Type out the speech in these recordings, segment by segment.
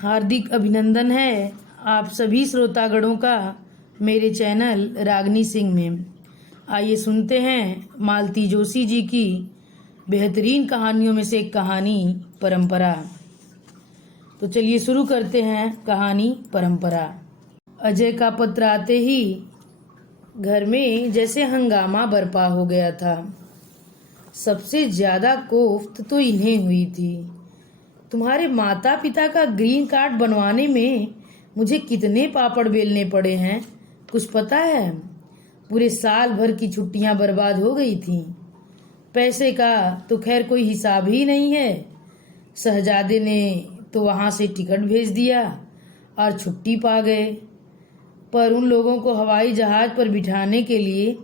हार्दिक अभिनंदन है आप सभी श्रोतागणों का मेरे चैनल रागनी सिंह में। आइए सुनते हैं मालती जोशी जी की बेहतरीन कहानियों में से एक कहानी परंपरा। तो चलिए शुरू करते हैं कहानी परंपरा। अजय का पत्र आते ही घर में जैसे हंगामा बरपा हो गया था। सबसे ज्यादा कोफ्त तो इन्हें हुई थी। तुम्हारे माता पिता का ग्रीन कार्ड बनवाने में मुझे कितने पापड़ बेलने पड़े हैं कुछ पता है? पूरे साल भर की छुट्टियां बर्बाद हो गई थीं। पैसे का तो खैर कोई हिसाब ही नहीं है। शहजादे ने तो वहां से टिकट भेज दिया और छुट्टी पा गए, पर उन लोगों को हवाई जहाज पर बिठाने के लिए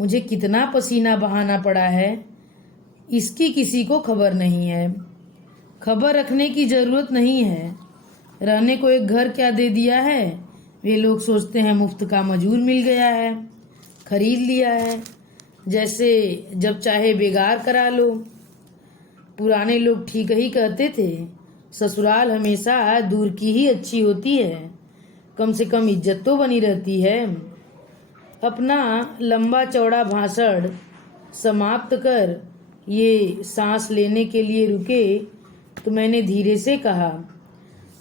मुझे कितना पसीना बहाना पड़ा है इसकी किसी को खबर नहीं है। खबर रखने की जरूरत नहीं है। रहने को एक घर क्या दे दिया है, वे लोग सोचते हैं मुफ्त का मजूर मिल गया है, खरीद लिया है, जैसे जब चाहे बेगार करा लो। पुराने लोग ठीक ही कहते थे, ससुराल हमेशा दूर की ही अच्छी होती है, कम से कम इज्जत तो बनी रहती है। अपना लंबा चौड़ा भाषण समाप्त कर ये सांस लेने के लिए रुके तो मैंने धीरे से कहा,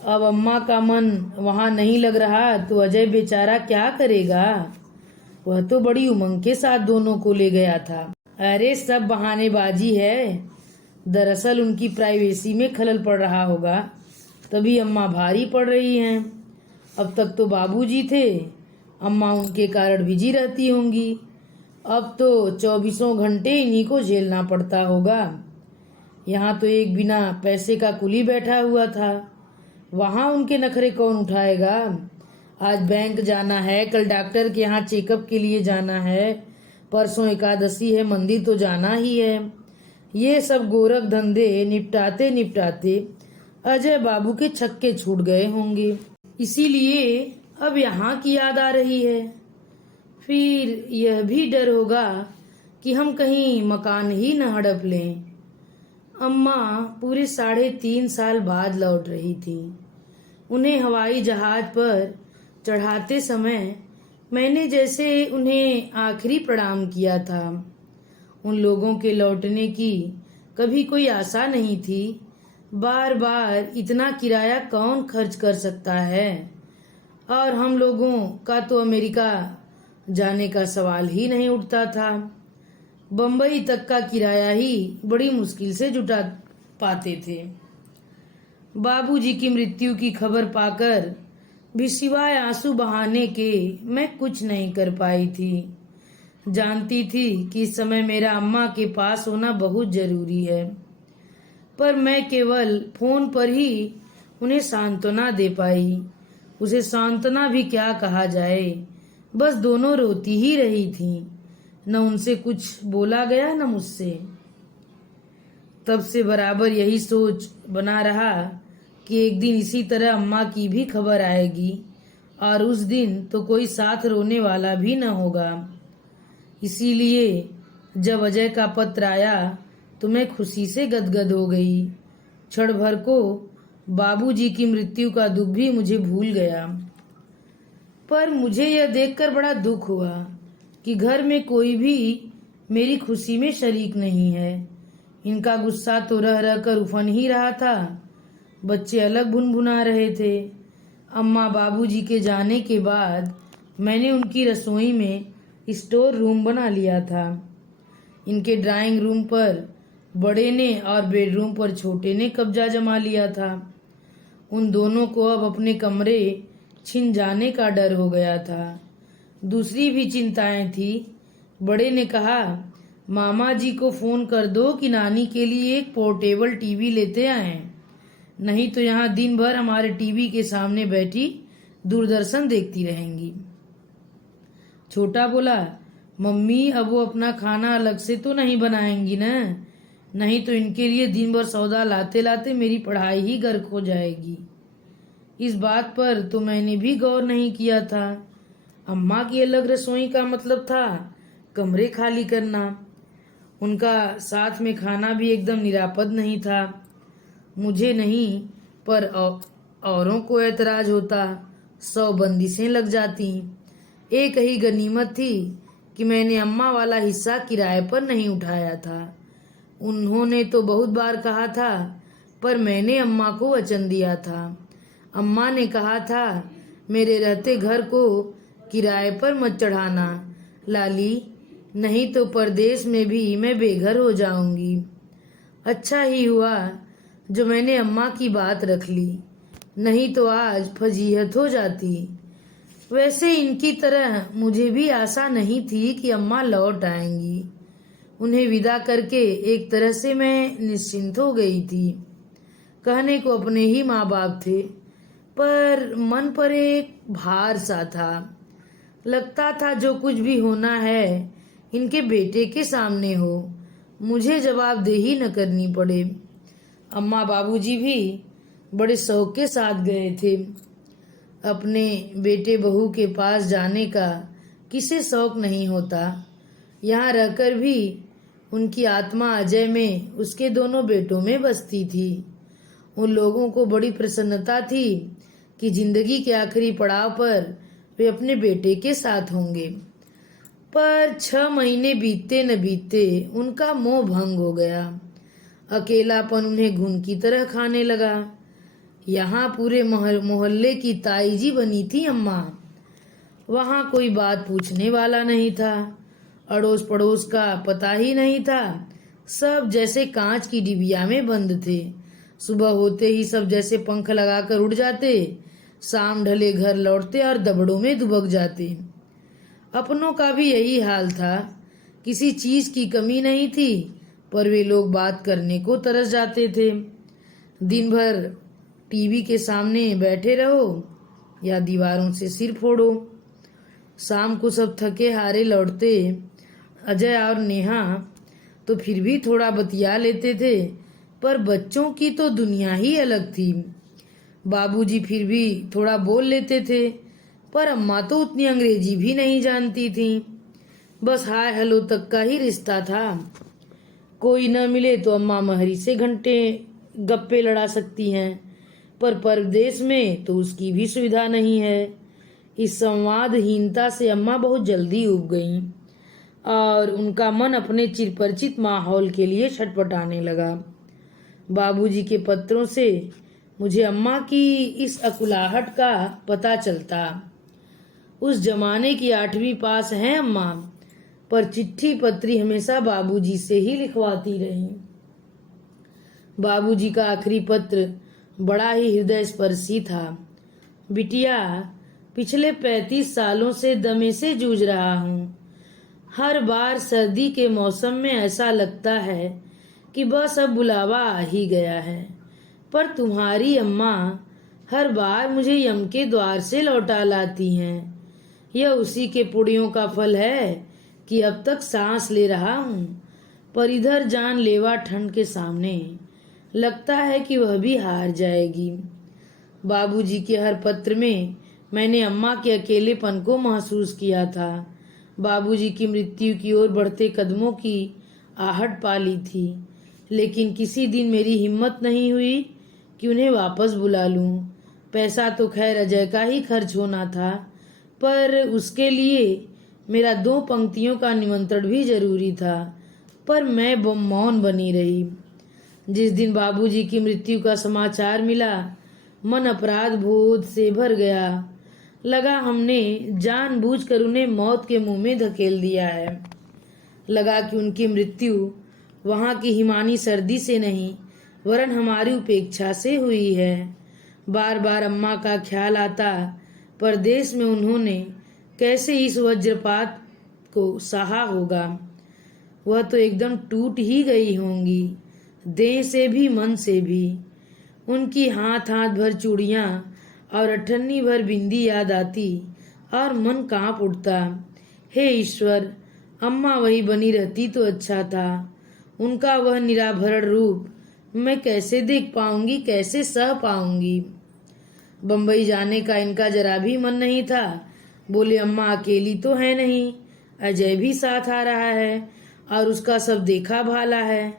अब अम्मा का मन वहां नहीं लग रहा तो अजय बेचारा क्या करेगा? वह तो बड़ी उमंग के साथ दोनों को ले गया था। अरे सब बहानेबाजी है। दरअसल उनकी प्राइवेसी में खलल पड़ रहा होगा, तभी अम्मा भारी पड़ रही हैं। अब तक तो बाबूजी थे, अम्मा उनके कारण बिजी रहती होंगी। अब तो 24 घंटे इन्हीं को झेलना पड़ता होगा। यहाँ तो एक बिना पैसे का कुली बैठा हुआ था, वहां उनके नखरे कौन उठाएगा? आज बैंक जाना है, कल डॉक्टर के यहाँ चेकअप के लिए जाना है, परसों एकादशी है, मंदिर तो जाना ही है। ये सब गोरख धंधे निपटाते निपटाते अजय बाबू के छक्के छूट गए होंगे, इसीलिए अब यहाँ की याद आ रही है। फिर यह भी डर होगा कि हम कहीं मकान ही न हड़प लें। अम्मा पूरे 3.5 साल बाद लौट रही थी। उन्हें हवाई जहाज पर चढ़ाते समय मैंने जैसे उन्हें आखिरी प्रणाम किया था। उन लोगों के लौटने की कभी कोई आशा नहीं थी। बार बार इतना किराया कौन खर्च कर सकता है, और हम लोगों का तो अमेरिका जाने का सवाल ही नहीं उठता था। बंबई तक का किराया ही बड़ी मुश्किल से जुटा पाते थे। बाबूजी की मृत्यु की खबर पाकर भी सिवाय आंसू बहाने के मैं कुछ नहीं कर पाई थी। जानती थी कि इस समय मेरा अम्मा के पास होना बहुत जरूरी है, पर मैं केवल फोन पर ही उन्हें सांत्वना दे पाई। उसे सांत्वना भी क्या कहा जाए, बस दोनों रोती ही रही थीं। न उनसे कुछ बोला गया न मुझसे। तब से बराबर यही सोच बना रहा कि एक दिन इसी तरह अम्मा की भी खबर आएगी, और उस दिन तो कोई साथ रोने वाला भी न होगा। इसीलिए जब अजय का पत्र आया तो मैं खुशी से गदगद हो गई। क्षण भर को बाबूजी की मृत्यु का दुख भी मुझे भूल गया। पर मुझे यह देखकर बड़ा दुख हुआ कि घर में कोई भी मेरी खुशी में शरीक नहीं है। इनका गुस्सा तो रह रह कर उफन ही रहा था। बच्चे अलग भुनभुना रहे थे। अम्मा बाबूजी के जाने के बाद मैंने उनकी रसोई में स्टोर रूम बना लिया था। इनके ड्राइंग रूम पर बड़े ने और बेडरूम पर छोटे ने कब्जा जमा लिया था। उन दोनों को अब अपने कमरे छिन जाने का डर हो गया था। दूसरी भी चिंताएं थी। बड़े ने कहा, मामा जी को फोन कर दो कि नानी के लिए एक पोर्टेबल टीवी लेते आएं, नहीं तो यहाँ दिन भर हमारे टीवी के सामने बैठी दूरदर्शन देखती रहेंगी। छोटा बोला, मम्मी अब वो अपना खाना अलग से तो नहीं बनाएंगी ना, नहीं तो इनके लिए दिन भर सौदा लाते लाते मेरी पढ़ाई ही गर्क हो जाएगी। इस बात पर तो मैंने भी गौर नहीं किया था। अम्मा की अलग रसोई का मतलब था कमरे खाली करना। उनका साथ में खाना भी एकदम निरापद नहीं था। मुझे नहीं, पर औरों को ऐतराज होता, 100 बंदिशें लग जाती। एक ही गनीमत थी कि मैंने अम्मा वाला हिस्सा किराए पर नहीं उठाया था। उन्होंने तो बहुत बार कहा था, पर मैंने अम्मा को वचन दिया था। अम्मा ने कहा था, मेरे रहते घर को किराए पर मत चढ़ाना लाली, नहीं तो परदेश में भी मैं बेघर हो जाऊंगी। अच्छा ही हुआ जो मैंने अम्मा की बात रख ली, नहीं तो आज फजीहत हो जाती। वैसे इनकी तरह मुझे भी आशा नहीं थी कि अम्मा लौट आएंगी। उन्हें विदा करके एक तरह से मैं निश्चिंत हो गई थी। कहने को अपने ही माँ बाप थे, पर मन पर एक भार सा था। लगता था जो कुछ भी होना है इनके बेटे के सामने हो, मुझे जवाबदेही न करनी पड़े। अम्मा बाबूजी भी बड़े शौक के साथ गए थे। अपने बेटे बहू के पास जाने का किसे शौक नहीं होता। यहाँ रहकर भी उनकी आत्मा अजय में उसके दोनों बेटों में बसती थी। उन लोगों को बड़ी प्रसन्नता थी कि जिंदगी के आखिरी पड़ाव पर वे अपने बेटे के साथ होंगे। पर 6 महीने बीतते न बीतते उनका मोह भंग हो गया। अकेलापन उन्हें घुन की तरह खाने लगा। यहाँ पूरे मोहल्ले की ताई जी बनी थी अम्मा। वहाँ कोई बात पूछने वाला नहीं था, अड़ोस पड़ोस का पता ही नहीं था। सब जैसे कांच की डिबिया में बंद थे। सुबह होते ही सब जैसे पंख लगाकर उड़ जाते, शाम ढले घर लौटते और दबड़ों में दुबक जाते। अपनों का भी यही हाल था। किसी चीज की कमी नहीं थी, पर वे लोग बात करने को तरस जाते थे। दिन भर टीवी के सामने बैठे रहो या दीवारों से सिर फोड़ो। शाम को सब थके हारे लौटते। अजय और नेहा तो फिर भी थोड़ा बतिया लेते थे, पर बच्चों की तो दुनिया ही अलग थी। बाबूजी फिर भी थोड़ा बोल लेते थे, पर अम्मा तो उतनी अंग्रेजी भी नहीं जानती थी। बस हाय हेलो तक का ही रिश्ता था। कोई न मिले तो अम्मा महरी से घंटे गप्पे लड़ा सकती हैं, पर परदेश में तो उसकी भी सुविधा नहीं है। इस संवादहीनता से अम्मा बहुत जल्दी उब गईं और उनका मन अपने चिरपरिचित माहौल के लिए छटपटाने लगा। बाबूजी के पत्रों से मुझे अम्मा की इस अकुलाहट का पता चलता। उस जमाने की 8वीं पास हैं अम्मा, पर चिट्ठी पत्री हमेशा बाबूजी से ही लिखवाती रहीं। बाबूजी का आखिरी पत्र बड़ा ही हृदय स्पर्शी था। बिटिया, पिछले 35 सालों से दमे से जूझ रहा हूँ। हर बार सर्दी के मौसम में ऐसा लगता है कि बस अब बुलावा आ ही गया है, पर तुम्हारी अम्मा हर बार मुझे यम के द्वार से लौटा लाती हैं। यह उसी के पुड़ियों का फल है कि अब तक सांस ले रहा हूँ, पर इधर जानलेवा ठंड के सामने लगता है कि वह भी हार जाएगी। बाबूजी के हर पत्र में मैंने अम्मा के अकेलेपन को महसूस किया था। बाबूजी की मृत्यु की ओर बढ़ते कदमों की आहट पाली थी, लेकिन किसी दिन मेरी हिम्मत नहीं हुई कि उन्हें वापस बुला लूं। पैसा तो खैर अजय का ही खर्च होना था, पर उसके लिए मेरा 2 पंक्तियों का निमंत्रण भी जरूरी था, पर मैं मौन बनी रही। जिस दिन बाबूजी की मृत्यु का समाचार मिला, मन अपराध बोध से भर गया। लगा हमने जानबूझकर उन्हें मौत के मुंह में धकेल दिया है। लगा कि उनकी मृत्यु वहां की हिमानी सर्दी से नहीं, वरन हमारी उपेक्षा से हुई है। बार बार अम्मा का ख्याल आता, परदेश में उन्होंने कैसे इस वज्रपात को सहा होगा। वह तो एकदम टूट ही गई होंगी, देह से भी मन से भी। उनकी हाथ हाथ भर चूड़ियां और अठन्नी भर बिंदी याद आती और मन कांप उठता। हे ईश्वर, अम्मा वही बनी रहती तो अच्छा था। उनका वह निराभरण रूप मैं कैसे देख पाऊंगी, कैसे सह पाऊंगी। बम्बई जाने का इनका जरा भी मन नहीं था। बोले अम्मा अकेली तो है नहीं, अजय भी साथ आ रहा है और उसका सब देखा भाला है।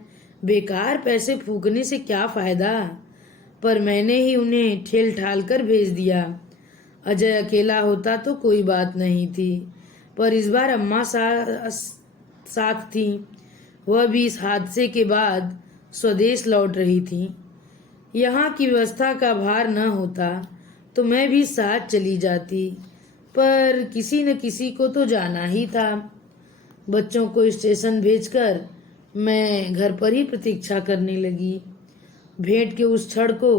बेकार पैसे फूकने से क्या फायदा। पर मैंने ही उन्हें ठेल ठाल कर भेज दिया। अजय अकेला होता तो कोई बात नहीं थी, पर इस बार अम्मा साथ थी। वह भी इस हादसे के बाद स्वदेश लौट रही थी। यहाँ की व्यवस्था का भार न होता तो मैं भी साथ चली जाती, पर किसी न किसी को तो जाना ही था। बच्चों को स्टेशन भेजकर मैं घर पर ही प्रतीक्षा करने लगी। भेंट के उस क्षण को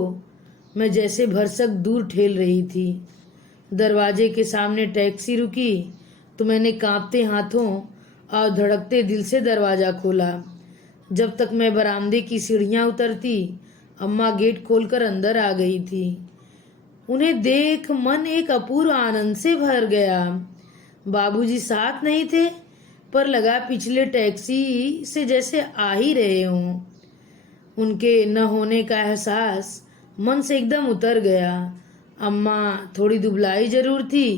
मैं जैसे भरसक दूर ठेल रही थी। दरवाजे के सामने टैक्सी रुकी तो मैंने कांपते हाथों और धड़कते दिल से दरवाजा खोला। जब तक मैं बरामदे की सीढ़ियां उतरती, अम्मा गेट खोलकर अंदर आ गई थी। उन्हें देख मन एक अपूर्व आनंद से भर गया। बाबूजी साथ नहीं थे, पर लगा पिछले टैक्सी से जैसे आ ही रहे हों। उनके न होने का एहसास मन से एकदम उतर गया। अम्मा थोड़ी दुबलाई जरूर थी,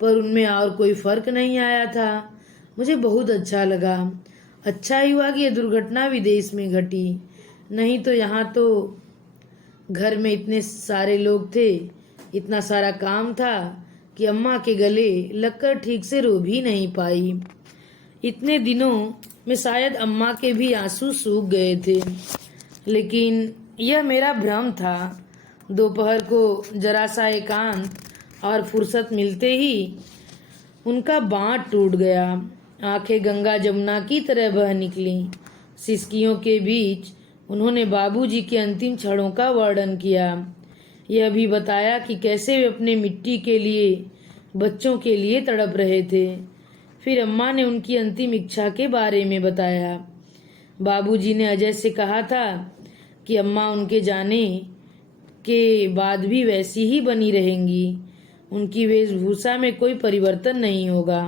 पर उनमें और कोई फर्क नहीं आया था। मुझे बहुत अच्छा लगा। अच्छा ही हुआ कि यह दुर्घटना विदेश में घटी, नहीं तो यहाँ तो घर में इतने सारे लोग थे, इतना सारा काम था कि अम्मा के गले लगकर ठीक से रो भी नहीं पाई। इतने दिनों में शायद अम्मा के भी आंसू सूख गए थे, लेकिन यह मेरा भ्रम था। दोपहर को जरा सा एकांत और फुर्सत मिलते ही उनका बांध टूट गया। आंखें गंगा जमुना की तरह बह निकली। सिसकियों के बीच उन्होंने बाबूजी के अंतिम क्षणों का वर्णन किया। यह भी बताया कि कैसे वे अपने मिट्टी के लिए, बच्चों के लिए तड़प रहे थे। फिर अम्मा ने उनकी अंतिम इच्छा के बारे में बताया। बाबूजी ने अजय से कहा था कि अम्मा उनके जाने के बाद भी वैसी ही बनी रहेंगी, उनकी वेशभूषा में कोई परिवर्तन नहीं होगा।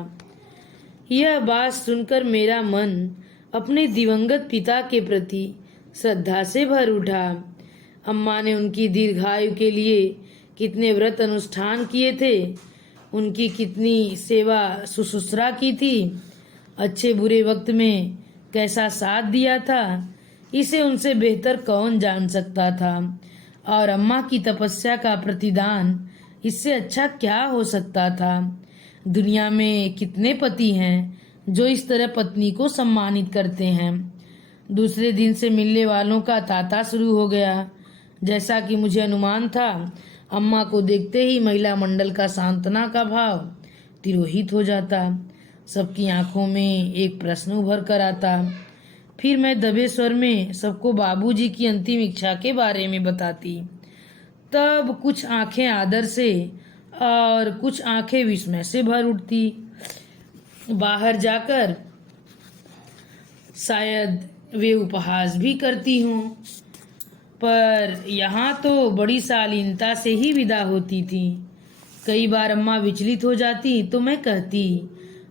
यह बात सुनकर मेरा मन अपने दिवंगत पिता के प्रति श्रद्धा से भर उठा। अम्मा ने उनकी दीर्घायु के लिए कितने व्रत अनुष्ठान किए थे, उनकी कितनी सेवा शुश्रूषा की थी, अच्छे बुरे वक्त में कैसा साथ दिया था, इसे उनसे बेहतर कौन जान सकता था। और अम्मा की तपस्या का प्रतिदान इससे अच्छा क्या हो सकता था। दुनिया में कितने पति हैं जो इस तरह पत्नी को सम्मानित करते हैं। दूसरे दिन से मिलने वालों का तांता शुरू हो गया। जैसा कि मुझे अनुमान था, अम्मा को देखते ही महिला मंडल का सांत्वना का भाव तिरोहित हो जाता। सबकी आंखों में एक प्रश्न उभर कर आता। फिर मैं दबे स्वर में सबको बाबूजी की अंतिम इच्छा के बारे में बताती। तब कुछ आंखें आदर से और कुछ आंखें विस्मय से भर उठती। बाहर जाकर शायद वे उपहास भी करती हों, पर यहाँ तो बड़ी शालीनता से ही विदा होती थी। कई बार अम्मा विचलित हो जाती तो मैं कहती,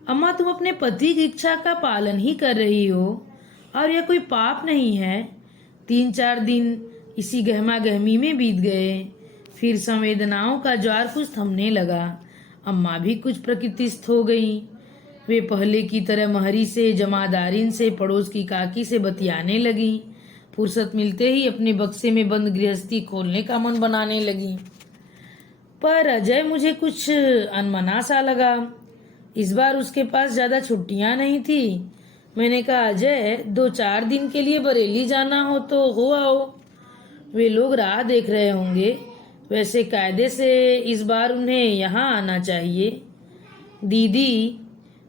अम्मा तुम अपने पति की इच्छा का पालन ही कर रही हो और यह कोई पाप नहीं है। 3-4 दिन इसी गहमा गहमी में बीत गए। फिर संवेदनाओं का ज्वार कुछ थमने लगा। अम्मा भी कुछ प्रकृतिस्थ हो गई। वे पहले की तरह महरी से, जमादारिन से, पड़ोस की काकी से बतियाने लगी। फुर्सत मिलते ही अपने बक्से में बंद गृहस्थी खोलने का मन बनाने लगी। पर अजय मुझे कुछ अनमना सा लगा। इस बार उसके पास ज्यादा छुट्टियां नहीं थी। मैंने कहा, अजय 2-4 दिन के लिए बरेली जाना हो तो हो आओ। वे लोग राह देख रहे होंगे। वैसे कायदे से इस बार उन्हें यहाँ आना चाहिए। दीदी,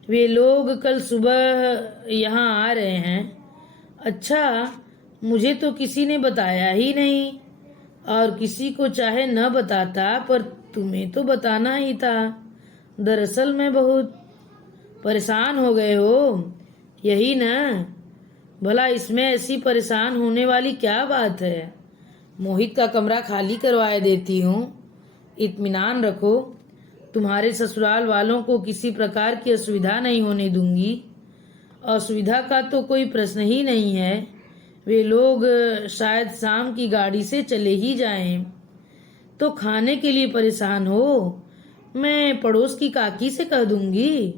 वे लोग कल सुबह यहाँ आ रहे हैं। अच्छा, मुझे तो किसी ने बताया ही नहीं। और किसी को चाहे न बताता, पर तुम्हें तो बताना ही था। दरअसल मैं बहुत परेशान हो गए हो, यही न? भला इसमें ऐसी परेशान होने वाली क्या बात है? मोहित का कमरा खाली करवाए देती हूँ। इत्मीनान रखो, तुम्हारे ससुराल वालों को किसी प्रकार की असुविधा नहीं होने दूंगी। असुविधा का तो कोई प्रश्न ही नहीं है। वे लोग शायद शाम की गाड़ी से चले ही जाएं। तो खाने के लिए परेशान हो, मैं पड़ोस की काकी से कह दूंगी।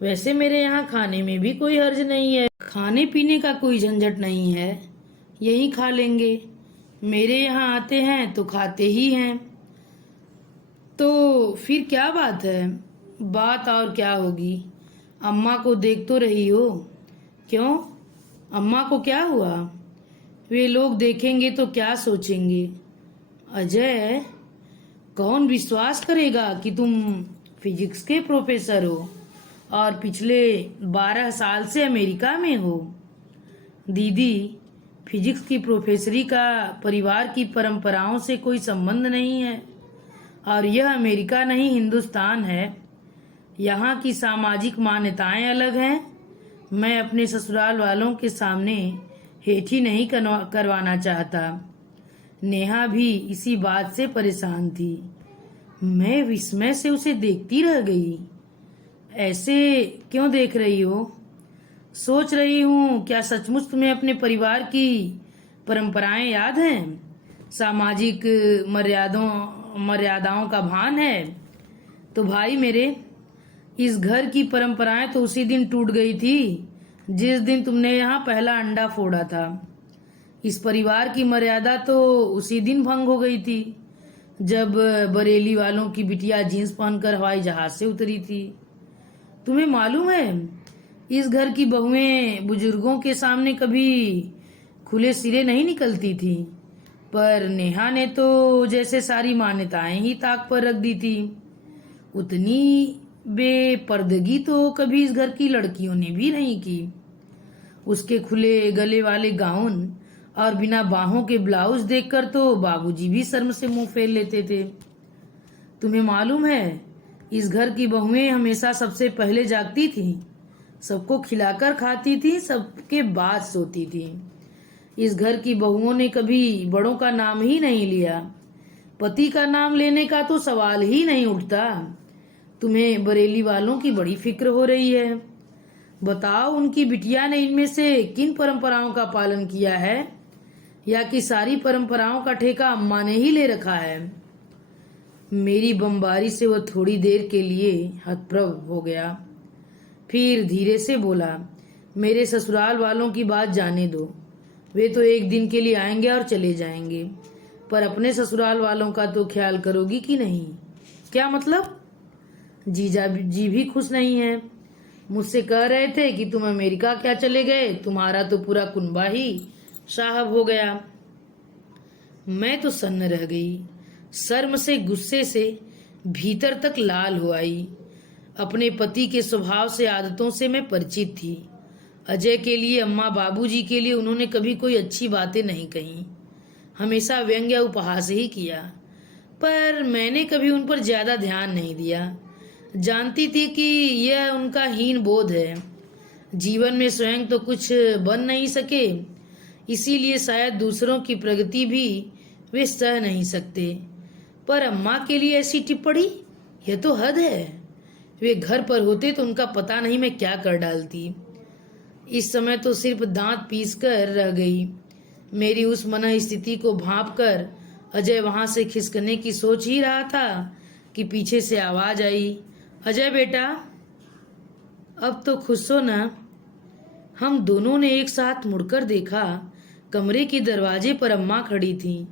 वैसे मेरे यहाँ खाने में भी कोई हर्ज नहीं है। खाने पीने का कोई झंझट नहीं है, यही खा लेंगे। मेरे यहाँ आते हैं तो खाते ही हैं। तो फिर क्या बात है? बात और क्या होगी? अम्मा को देख तो रही हो। क्यों? अम्मा को क्या हुआ? वे लोग देखेंगे तो क्या सोचेंगे? अजय, कौन विश्वास करेगा कि तुम फिजिक्स के प्रोफेसर हो और पिछले 12 साल से अमेरिका में हो? दीदी, फिजिक्स की प्रोफेसरी का परिवार की परंपराओं से कोई संबंध नहीं है और यह अमेरिका नहीं हिंदुस्तान है। यहाँ की सामाजिक मान्यताएं अलग हैं। मैं अपने ससुराल वालों के सामने हेठी नहीं करवाना चाहता। नेहा भी इसी बात से परेशान थी। मैं विस्मय से उसे देखती रह गई। ऐसे क्यों देख रही हो? सोच रही हूँ क्या सचमुच तुम्हें अपने परिवार की परंपराएं याद हैं? सामाजिक मर्यादाओं का भान है? तो भाई मेरे, इस घर की परंपराएं तो उसी दिन टूट गई थी जिस दिन तुमने यहाँ पहला अंडा फोड़ा था। इस परिवार की मर्यादा तो उसी दिन भंग हो गई थी जब बरेली वालों की बिटिया जींस पहनकर हवाई जहाज से उतरी थी। तुम्हें मालूम है, इस घर की बहुएं बुजुर्गों के सामने कभी खुले सिरे नहीं निकलती थी, पर नेहा ने तो जैसे सारी मान्यताएं ही ताक पर रख दी थी। उतनी बेपर्दगी तो कभी इस घर की लड़कियों ने भी नहीं की। उसके खुले गले वाले गाउन और बिना बाहों के ब्लाउज देखकर तो बाबूजी भी शर्म से मुंह फेर लेते थे। तुम्हें मालूम है, इस घर की बहुएं हमेशा सबसे पहले जागती थीं, सबको खिलाकर खाती थी, सबके बाद सोती थी। इस घर की बहुओं ने कभी बड़ों का नाम ही नहीं लिया। पति का नाम लेने का तो सवाल ही नहीं उठता। तुम्हें बरेली वालों की बड़ी फिक्र हो रही है। बताओ, उनकी बिटिया ने इनमें से किन परंपराओं का पालन किया है, या कि सारी परंपराओं का ठेका अम्मा ने ही ले रखा है? मेरी बमबारी से वह थोड़ी देर के लिए हतप्रभ हो गया। फिर धीरे से बोला, मेरे ससुराल वालों की बात जाने दो। वे तो एक दिन के लिए आएंगे और चले जाएंगे, पर अपने ससुराल वालों का तो ख्याल करोगी कि नहीं? क्या मतलब? जीजा जी भी खुश नहीं है। मुझसे कह रहे थे कि तुम अमेरिका क्या चले गए, तुम्हारा तो पूरा कुनबा ही साहब हो गया। मैं तो सन्न रह गई। शर्म से, गुस्से से भीतर तक लाल हो आई। अपने पति के स्वभाव से, आदतों से मैं परिचित थी। अजय के लिए, अम्मा बाबूजी के लिए उन्होंने कभी कोई अच्छी बातें नहीं कही, हमेशा व्यंग्य या उपहास ही किया। पर मैंने कभी उन पर ज्यादा ध्यान नहीं दिया। जानती थी कि यह उनका हीन बोध है। जीवन में स्वयं तो कुछ बन नहीं सके, इसीलिए शायद दूसरों की प्रगति भी वे सह नहीं सकते। पर अम्मा के लिए ऐसी टिप्पणी, यह तो हद है। वे घर पर होते तो उनका पता नहीं मैं क्या कर डालती। इस समय तो सिर्फ दांत पीस कर रह गई। मेरी उस मन स्थिति को भांप कर अजय वहां से खिसकने की सोच ही रहा था कि पीछे से आवाज आई, अजय बेटा, अब तो खुश हो ना? हम दोनों ने एक साथ मुड़कर देखा। कमरे के दरवाजे पर अम्मा खड़ी थीं।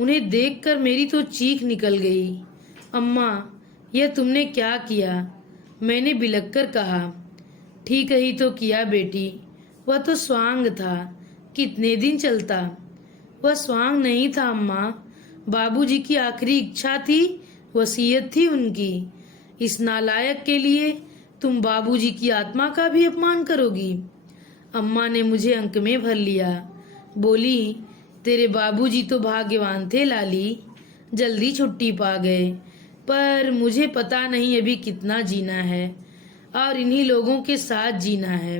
उन्हें देखकर मेरी तो चीख निकल गई। अम्मा, यह तुमने क्या किया? मैंने बिलख कर कहा। ठीक ही तो किया बेटी, वह तो स्वांग था, कितने दिन चलता? वह स्वांग नहीं था अम्मा, बाबूजी की आखिरी इच्छा थी, वसीयत थी उनकी। इस नालायक के लिए तुम बाबूजी की आत्मा का भी अपमान करोगी? अम्मा ने मुझे अंक में भर लिया। बोली, तेरे बाबूजी तो भाग्यवान थे लाली, जल्दी छुट्टी पा गए, पर मुझे पता नहीं अभी कितना जीना है और इन्हीं लोगों के साथ जीना है।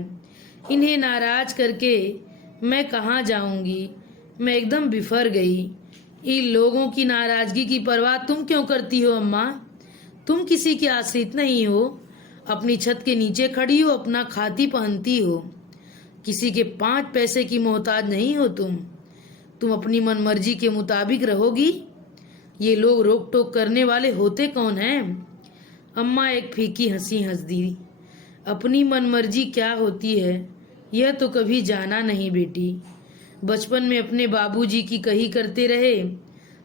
इन्हें नाराज करके मैं कहाँ जाऊंगी? मैं एकदम बिफर गई। इन लोगों की नाराजगी की परवाह तुम क्यों करती हो अम्मा? तुम किसी की आश्रित नहीं हो, अपनी छत के नीचे खड़ी हो, अपना खाती पहनती हो, किसी के 5 पैसे की मोहताज नहीं हो। तुम अपनी मनमर्जी के मुताबिक रहोगी। ये लोग रोक टोक करने वाले होते कौन हैं? अम्मा एक फीकी हंसी हंस दी। अपनी मनमर्जी क्या होती है यह तो कभी जाना नहीं बेटी। बचपन में अपने बाबूजी की कही करते रहे,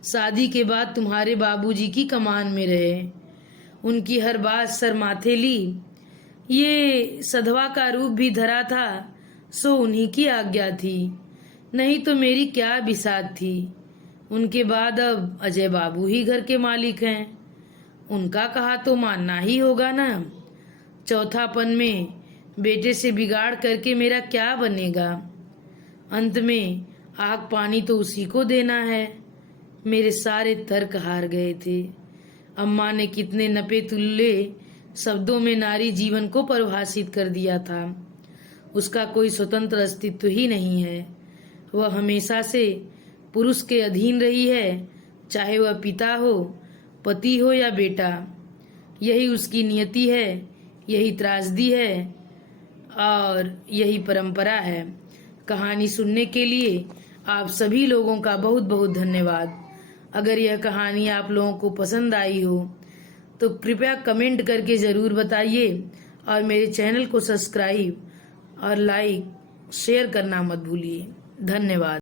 शादी के बाद तुम्हारे बाबूजी की कमान में रहे, उनकी हर बात सर माथे ली, ये सधवा का रूप भी धरा था, सो उन्हीं की आज्ञा थी, नहीं तो मेरी क्या बिसात थी। उनके बाद अब अजय बाबू ही घर के मालिक हैं, उनका कहा तो मानना ही होगा ना। चौथापन में बेटे से बिगाड़ करके मेरा क्या बनेगा, अंत में आग पानी तो उसी को देना है। मेरे सारे तर्क हार गए थे। अम्मा ने कितने नपे तुल्ले शब्दों में नारी जीवन को परिभाषित कर दिया था। उसका कोई स्वतंत्र अस्तित्व ही नहीं है, वह हमेशा से पुरुष के अधीन रही है, चाहे वह पिता हो, पति हो या बेटा। यही उसकी नियति है, यही त्रासदी है और यही परंपरा है। कहानी सुनने के लिए आप सभी लोगों का बहुत बहुत धन्यवाद। अगर यह कहानी आप लोगों को पसंद आई हो तो कृपया कमेंट करके ज़रूर बताइए और मेरे चैनल को सब्सक्राइब और लाइक शेयर करना मत भूलिए। धन्यवाद।